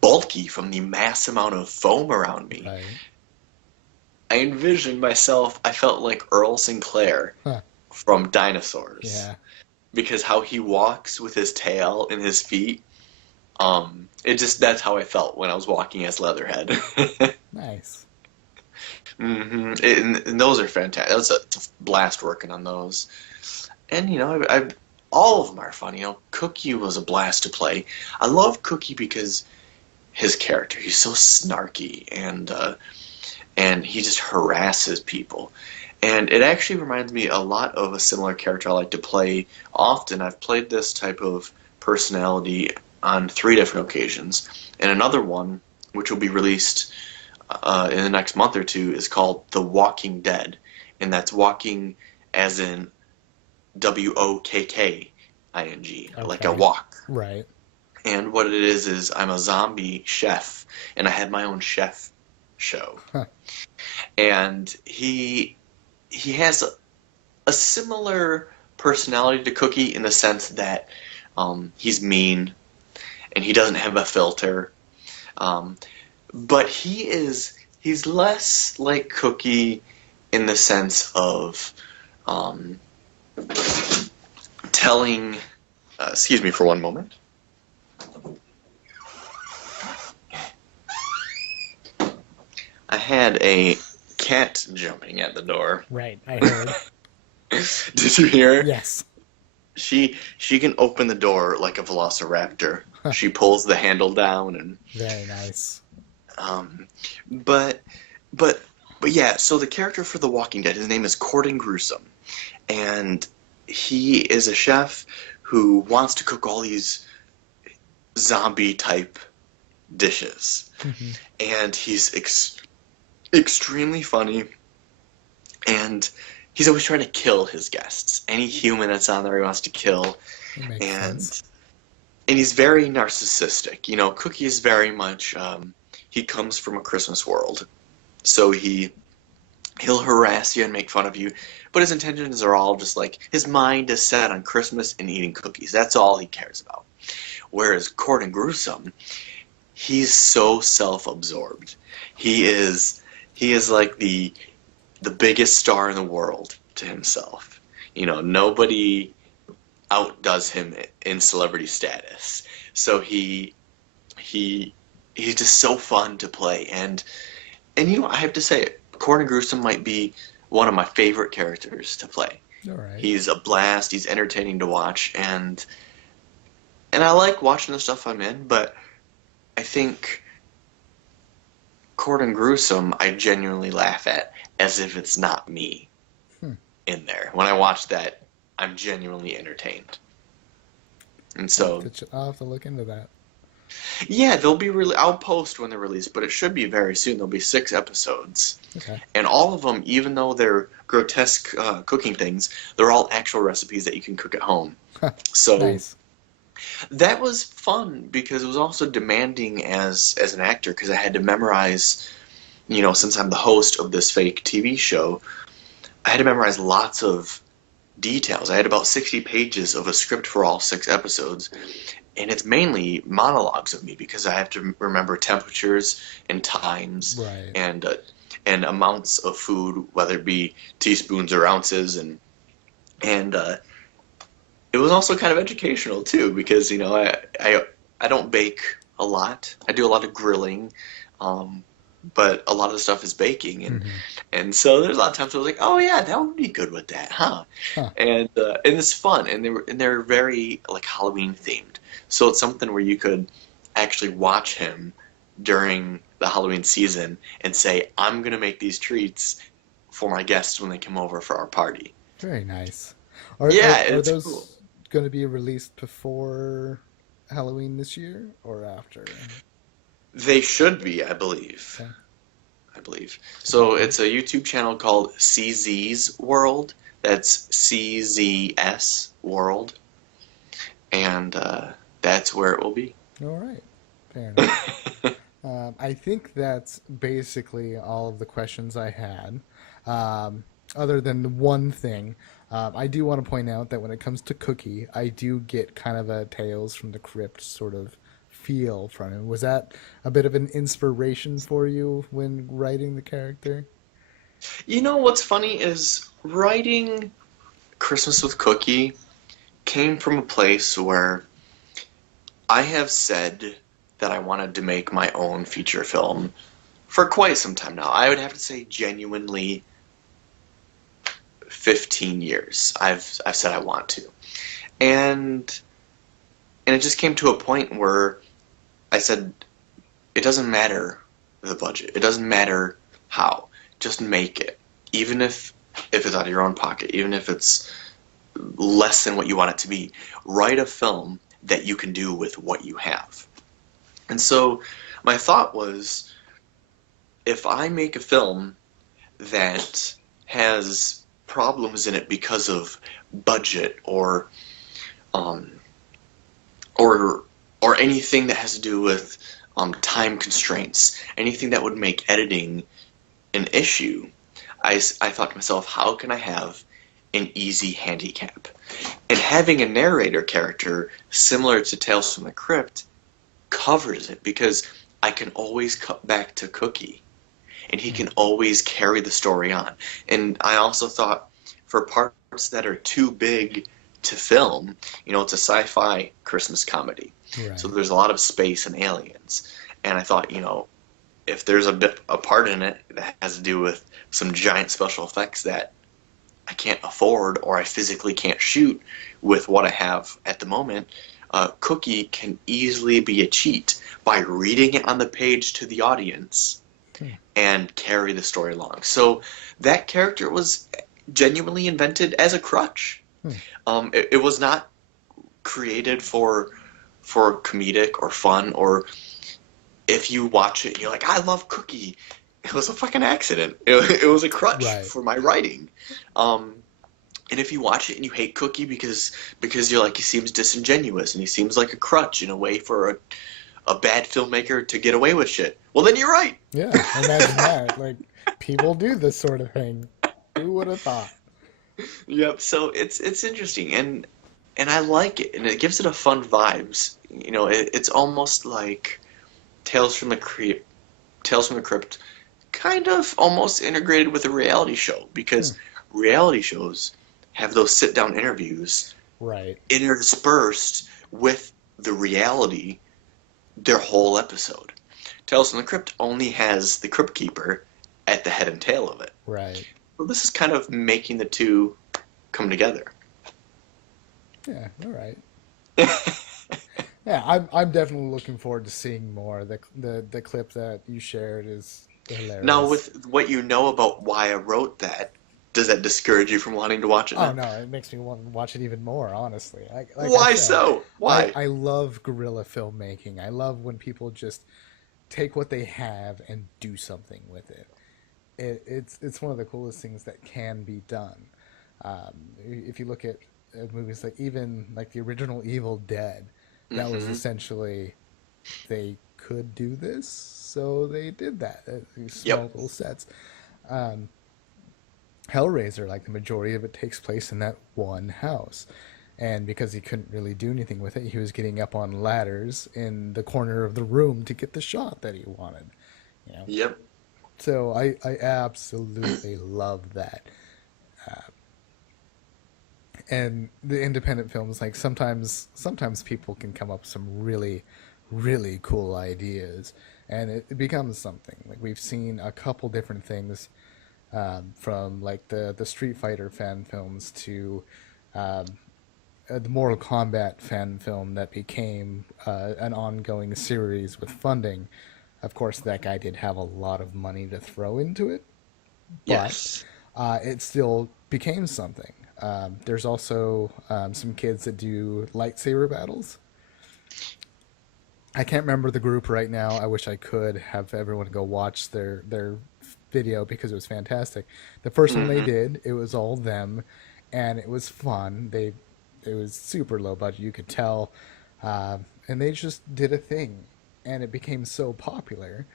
bulky from the mass amount of foam around me. Right. I envisioned myself, I felt like Earl Sinclair Huh. from Dinosaurs Yeah. because how he walks with his tail and his feet, it just that's how I felt when I was walking as Leatherhead. Nice. And those are fantastic. It's a blast working on those. And all of them are fun. Cookie was a blast to play. I love Cookie because his character, he's so snarky and he just harasses people. And it actually reminds me a lot of a similar character I like to play often. I've played this type of personality on 3 different occasions. And another one, which will be released in the next month or two, is called The Walking Dead. And that's walking as in WOKKING, like a Okay. walk. Right. And what it is I'm a zombie chef, and I had my own chef show. Huh. And he has a similar personality to Cookie in the sense that he's mean and he doesn't have a filter. Um, but he's less like Cookie in the sense of um, telling. Excuse me for one moment. I had a cat jumping at the door. Right, I heard. Did you hear? Yes. She can open the door like a velociraptor. She pulls the handle down and Very nice. um but but but yeah, so the character for The Walking Dead, his name is Corden Gruesome, and he is a chef who wants to cook all these zombie type dishes. Hmm. And he's extremely funny, and he's always trying to kill his guests. Any human that's on there he wants to kill. That makes and sense. and he's very narcissistic. Cookie is very much he comes from a Christmas world, so he'll harass you and make fun of you, but his intentions are all just like his mind is set on Christmas and eating cookies. That's all he cares about. Whereas Corden Gruesome, he's so self-absorbed. He is like the biggest star in the world to himself. Nobody outdoes him in celebrity status. So he's just so fun to play. And I have to say, Corden Gruesome might be one of my favorite characters to play. All right. He's a blast. He's entertaining to watch, and I like watching the stuff I'm in. But I think Corden Gruesome, I genuinely laugh at as if it's not me Hmm. in there. When I watch that, I'm genuinely entertained. And so, I'll have to look into that. yeah, I'll post when they're released, but it should be very soon. There'll be 6 episodes. Okay. And all of them, even though they're grotesque cooking things, they're all actual recipes that you can cook at home. So Nice. that was fun because it was also demanding as an actor, because I had to memorize, since I'm the host of this fake TV show, I had to memorize lots of details. I had about 60 pages of a script for all 6 episodes, and it's mainly monologues of me because I have to remember temperatures and times Right. and amounts of food, whether it be teaspoons or ounces, and it was also kind of educational too because I don't bake a lot. I do a lot of grilling, but a lot of the stuff is baking, and Mhm. and so there's a lot of times I was like, oh yeah, that would be good with that, huh? Huh. And it's fun, and they're very like Halloween themed, so it's something where you could actually watch him during the Halloween season and say, I'm gonna make these treats for my guests when they come over for our party. Very nice. Are, Yeah, are it's those cool. going to be released before Halloween this year or after? They should be, I believe. Okay. I believe. So it's a YouTube channel called CZ's World. That's CZS World, and that's where it will be. All right. Fair enough. I think that's basically all of the questions I had. Other than the one thing, I do want to point out that when it comes to Cookie, I do get kind of a Tales from the Crypt sort of feel from him. Was that a bit of an inspiration for you when writing the character? What's funny is writing Christmas with Cookie came from a place where I have said that I wanted to make my own feature film for quite some time now. I would have to say genuinely 15 years. I've said I want to. And it just came to a point where I said it doesn't matter the budget. It doesn't matter how. Just make it. Even if it's out of your own pocket, even if it's less than what you want it to be, write a film that you can do with what you have. And so my thought was, if I make a film that has problems in it because of budget um, or anything that has to do with time constraints, anything that would make editing an issue, I thought to myself, how can I have an easy handicap? And having a narrator character similar to Tales from the Crypt covers it, because I can always cut back to Cookie, and he can always carry the story on. And I also thought for parts that are too big to film, it's a sci-fi Christmas comedy. So Right. there's a lot of space and aliens. And I thought, if there's a part in it that has to do with some giant special effects that I can't afford or I physically can't shoot with what I have at the moment, Cookie can easily be a cheat by reading it on the page to the audience Hmm. and carry the story along. So that character was genuinely invented as a crutch. Hmm. It was not created for comedic or fun, or if you watch it and you're like, I love Cookie. It was a fucking accident. It was a crutch Right. for my writing. Um, and if you watch it and you hate Cookie because you're like, he seems disingenuous and he seems like a crutch in a way for a bad filmmaker to get away with shit, well, then you're right. Yeah. Imagine that. Like, people do this sort of thing. Who would have thought? Yep. So it's interesting, and I like it, and it gives it a fun vibes. It's almost like Tales from the Crypt, kind of almost integrated with a reality show, Hmm. because reality shows have those sit down interviews Right. interspersed with the reality their whole episode. Tales from the Crypt only has the Crypt Keeper at the head and tail of it. Right. So this is kind of making the two come together. Yeah. All right. Yeah, I'm definitely looking forward to seeing more. The clip that you shared is Now, hilarious. with what you know about why I wrote that, does that discourage you from wanting to watch it Oh now? no, it makes me want to watch it even more, honestly. Like I Why said, so? I Why? I love guerrilla filmmaking. I love when people just take what they have and do something with it. It's one of the coolest things that can be done. If you look at movies like even like the original Evil Dead, that was Mm-hmm. essentially they could do this, so they did that. These small Yep. little sets. Um, Hellraiser, like the majority of it takes place in that one house. And because he couldn't really do anything with it, he was getting up on ladders in the corner of the room to get the shot that he wanted. You know, Yep. so I absolutely love that. And the independent films, like sometimes people can come up with some really cool ideas, and it becomes something. Like we've seen a couple different things, from like the Street Fighter fan films to um, the Mortal Kombat fan film that became an ongoing series with funding. Of course, that guy did have a lot of money to throw into it, but Yes. it still became something. There's also some kids that do lightsaber battles. I can't remember the group right now. I wish I could have everyone go watch their video because it was fantastic. The first one they Mm-hmm. did, it was all them, and it was fun. It was super low budget, you could tell, and they just did a thing, and it became so popular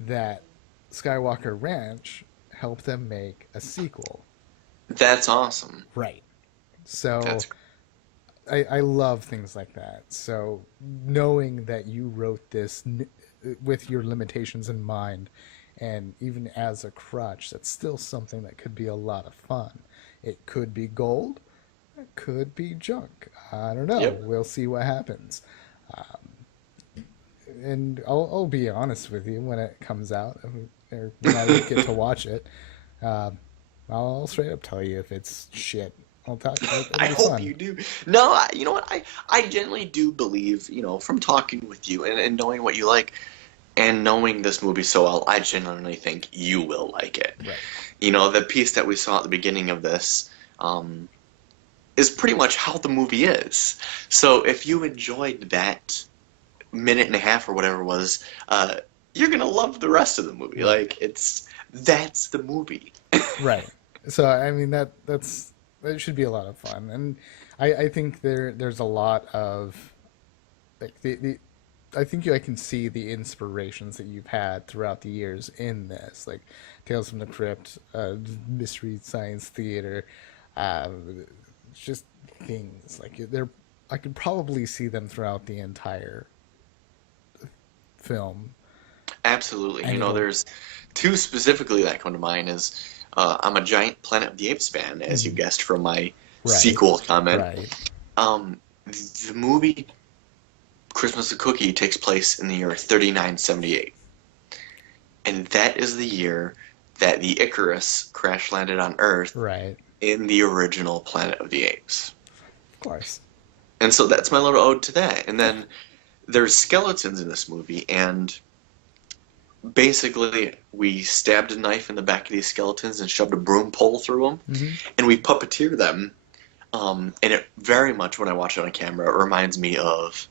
that Skywalker Ranch helped them make a sequel. That's awesome. Right. So That's I love things like that. So knowing that you wrote this with your limitations in mind, and even as a crutch, that's still something that could be a lot of fun. It could be gold, it could be junk. I don't know. yep. We'll see what happens. And I'll be honest with you when it comes out, or when I get to watch it. Uh, I'll straight up tell you if it's shit. I'll talk. It'll I be hope fun. you do. No, you know what? I genuinely do believe, from talking with you and knowing what you like and knowing this movie so well, I genuinely think you will like it. Right. The piece that we saw at the beginning of this, um, is pretty much how the movie is. So if you enjoyed that minute and a half or whatever it was, you're gonna love the rest of the movie. Right. Like that's the movie. Right. So I mean that should be a lot of fun, and I think there's a lot of like the I think I can see the inspirations that you've had throughout the years in this, like Tales from the Crypt, Mystery Science Theater, uh, just things like they're. I could probably see them throughout the entire film. Absolutely. And it'll There's two specifically that come to mind is I'm a giant Planet of the Apes fan, as you Mhm. guessed from my Right, sequel comment. right. The movie Christmas with Cookie takes place in the year 3978, and that is the year that the Icarus crash landed on Earth Right. in the original Planet of the Apes. Of course. And so that's my little ode to that. And Yeah. then there's skeletons in this movie, and basically we stabbed a knife in the back of these skeletons and shoved a broom pole through them, Hmm. and we puppeteer them. And it very much, when I watch it on camera, it reminds me of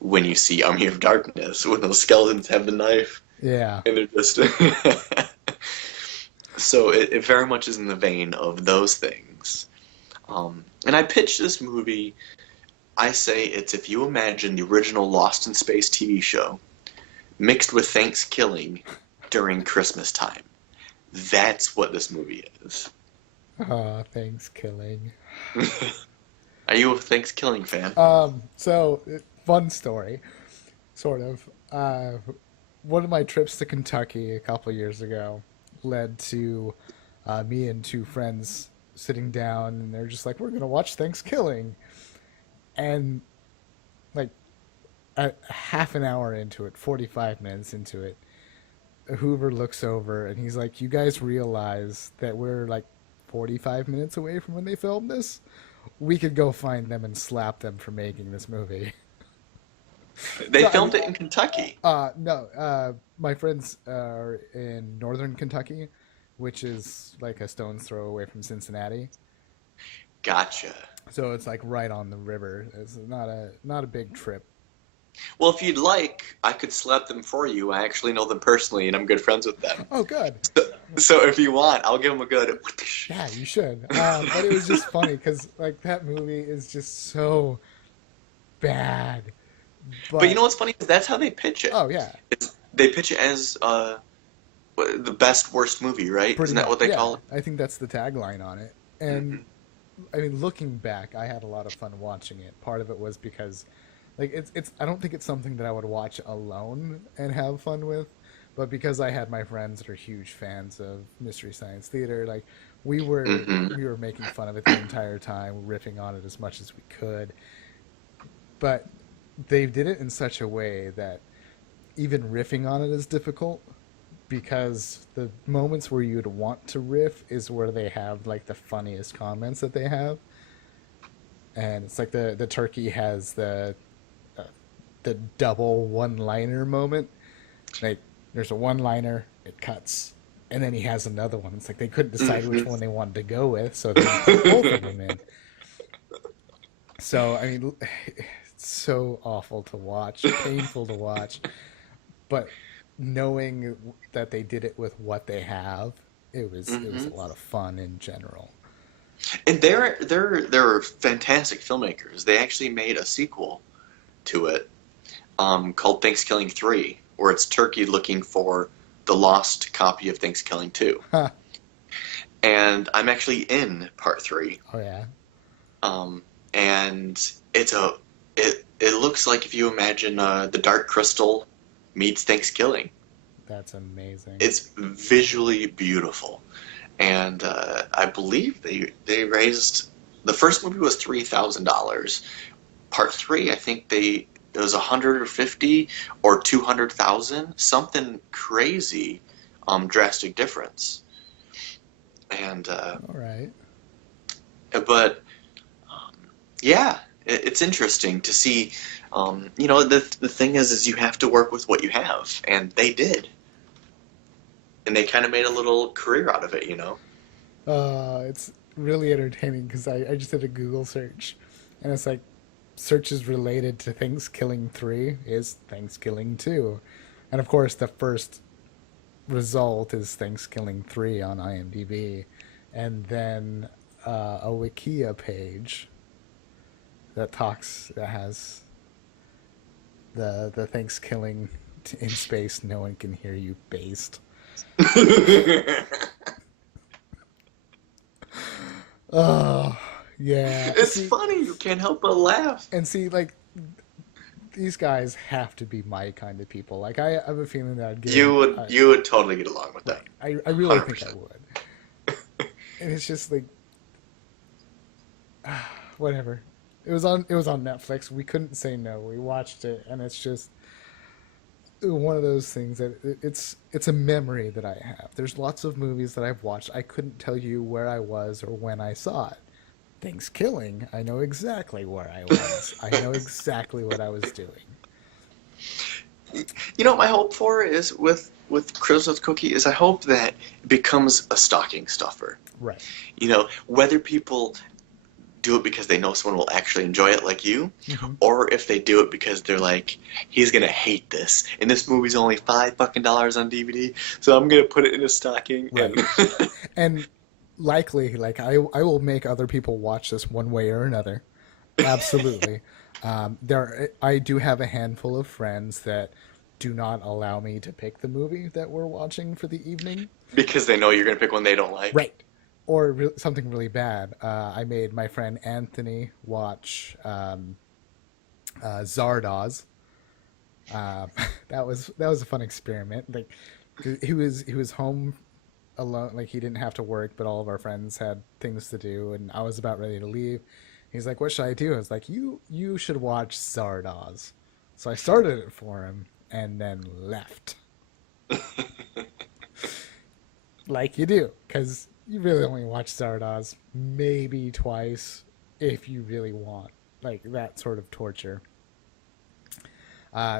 when you see Army of Darkness, when those skeletons have the knife, Yeah. and they're just. So it very much is in the vein of those things. And I pitched this movie. I say it's if you imagine the original Lost in Space TV show mixed with Thanksgiving during Christmas time. That's what this movie is. Thanks, killing. Are you a Thanksgiving fan? So fun story, sort of. One of my trips to Kentucky a couple years ago led to me and two friends sitting down, and they're just like, "We're gonna watch Thanksgiving," and like a half an hour into it, 45 minutes into it, Hoover looks over and he's like, "You guys realize that we're like 45 minutes away from when they filmed this? We could go find them and slap them for making this movie." They So I mean, filmed it in Kentucky. no, my friends are in northern Kentucky, which is like a stone's throw away from Cincinnati. Gotcha. So it's like right on the river. It's not a big trip. Well, if you'd like, I could slap them for you. I actually know them personally, and I'm good friends with them. Oh, good. So if you want, I'll give them a good. Yeah, you should. But it was just funny because like that movie is just so bad. But you But know what's funny is that's how they pitch it. oh yeah, They pitch it as the best worst movie, right? pretty Isn't that much. what they Yeah, call it? I think that's the tagline on it. And Hmm. I mean, looking back, I had a lot of fun watching it. Part of it was because, like, it's. I don't think it's something that I would watch alone and have fun with, but because I had my friends that are huge fans of Mystery Science Theater, like, we were Hmm. we were making fun of it the entire time, riffing on it as much as we could. But they did it in such a way that even riffing on it is difficult because the moments where you'd want to riff is where they have like the funniest comments that they have, and it's like the turkey has uh, the double one liner moment. Like there's a one liner, it cuts, and then he has another one. It's like they couldn't decide which one they wanted to go with, so they put both of them in. So I mean, it's so awful to watch, painful to watch, but knowing that they did it with what they have, it was Hmm. a lot of fun in general. And they're fantastic filmmakers. They actually made a sequel to it called Thanksgiving 3, where it's Turkey looking for the lost copy of Thanksgiving 2. Huh. And I'm actually in part 3. Oh yeah, Um, and it looks like if you imagine the Dark Crystal meets Thanksgiving. that's amazing. It's visually beautiful. And I believe they raised the first movie was $3,000. Part 3, I think it was 150 or 200,000, something crazy, drastic difference. And All right. but yeah, it's interesting to see. The thing is you have to work with what you have, and they did, and they kind of made a little career out of it. It's really entertaining because I just did a Google search, and it's like searches related to Thanksgiving 3 is Thanksgiving 2, and of course the first result is Thanksgiving 3 on IMDb, and then a Wikia page that has the Thanksgiving in space, no one can hear you based. Oh, yeah. It's See, funny. You can't help but laugh. and see, like these guys have to be my kind of people. Like I have a feeling that I'd get You would totally get along with that. right. I really 100%. think I would. And it's just like whatever. It was on Netflix. We couldn't say no. We watched it, and it's just one of those things that it's a memory that I have. There's lots of movies that I've watched. I couldn't tell you where I was or when I saw it. Things Killing, I know exactly where I was. I know exactly what I was doing. You know what my hope for is with Christmas with Cookie is I hope that it becomes a stocking stuffer. Right. You know, whether people do it because they know someone will actually enjoy it like you, or if they do it because they're like, he's gonna hate this, and this movie's only $5 fucking on DVD, so I'm gonna put it in a stocking. Right. And likely, like I will make other people watch this one way or another. Absolutely. I do have a handful of friends that do not allow me to pick the movie that we're watching for the evening Because they know you're gonna pick one they don't like. right, or something really bad. I made my friend Anthony watch Zardoz. That was a fun experiment. Like he was home alone, like he didn't have to work, but all of our friends had things to do, and I was about ready to leave. He's like, "What should I do?" I was like, "You should watch Zardoz." So I started it for him and then left. Like you do, because you really only watch Zardoz maybe twice if you really want like that sort of torture.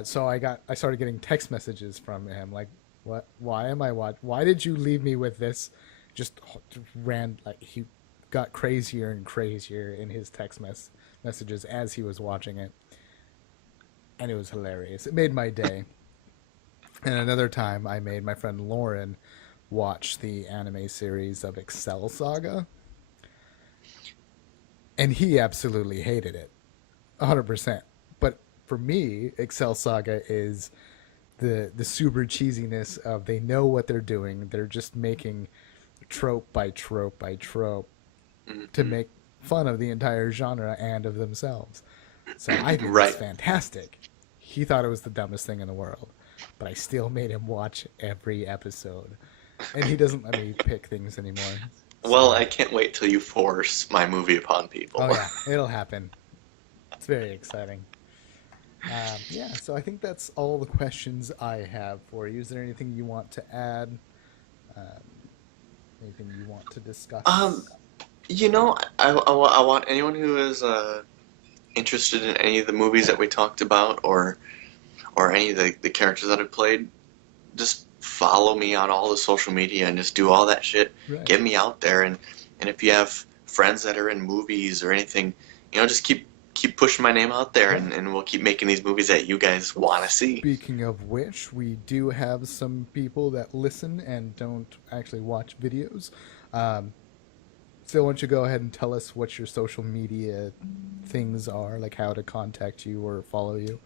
So I started getting text messages from him like, "What? Why am I watch? Why did you leave me with this?" Just ran like he got crazier and crazier in his messages as he was watching it, and it was hilarious. It made my day. And another time, I made my friend Lauren watch the anime series of Excel Saga, and he absolutely hated it, 100%. But for me, Excel Saga is the super cheesiness of they know what they're doing. They're just making trope by trope by trope to make fun of the entire genre and of themselves. So I think it's fantastic. He thought it was the dumbest thing in the world, but I still made him watch every episode. And he doesn't let me pick things anymore. Well, I can't wait till you force my movie upon people. Oh yeah, it'll happen. It's very exciting. Yeah, so I think that's all the questions I have for you. Is there anything you want to add? Anything you want to discuss? You know, I want anyone who is interested in any of the movies that we talked about, or any of the characters that I've played, just follow me on all the social media and just do all that shit. Right. Get me out there, and if you have friends that are in movies or anything, you know, just keep pushing my name out there, and we'll keep making these movies that you guys want to see. Speaking of which, we do have some people that listen and don't actually watch videos. So why don't you go ahead and tell us what your social media things are, like how to contact you or follow you?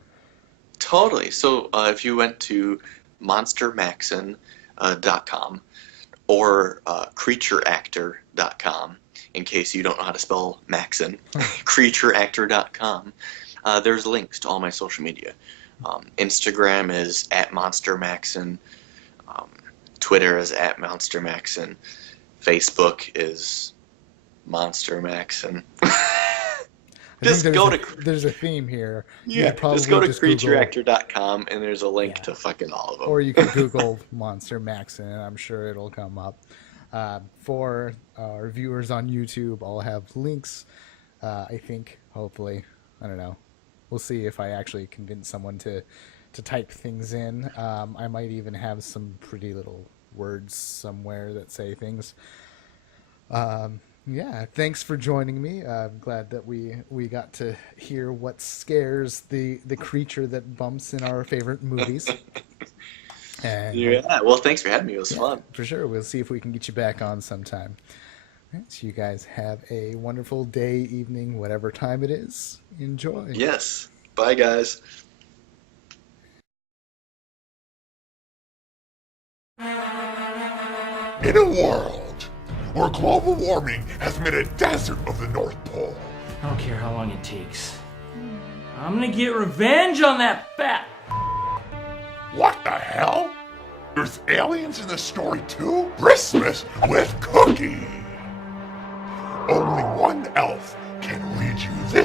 Totally. So if you went to monstermaxson.com or creatureactor.com, in case you don't know how to spell Maxson, creatureactor.com, there's links to all my social media. Instagram is @monstermaxson, Twitter is @monstermaxson, Facebook is Monster Maxson. There's a theme here. Yeah, just go to creatureactor.com and there's a link to fucking all of them. Or you can Google Monster Maxson and I'm sure it'll come up. For our viewers on YouTube, I'll have links. I think, hopefully, I don't know. We'll see if I actually convince someone to type things in. I might even have some pretty little words somewhere that say things. Yeah, thanks for joining me. I'm glad that we got to hear what scares the creature that bumps in our favorite movies. And yeah, well, thanks for having me. It was fun. For sure. We'll see if we can get you back on sometime. All right, so you guys have a wonderful day, evening, whatever time it is. Enjoy. Yes. Bye, guys. In a world where global warming has made a desert of the North Pole, I don't care how long it takes. I'm gonna get revenge on that fat. What the hell? There's aliens in the story too? Christmas with Cookie! Only one elf can read you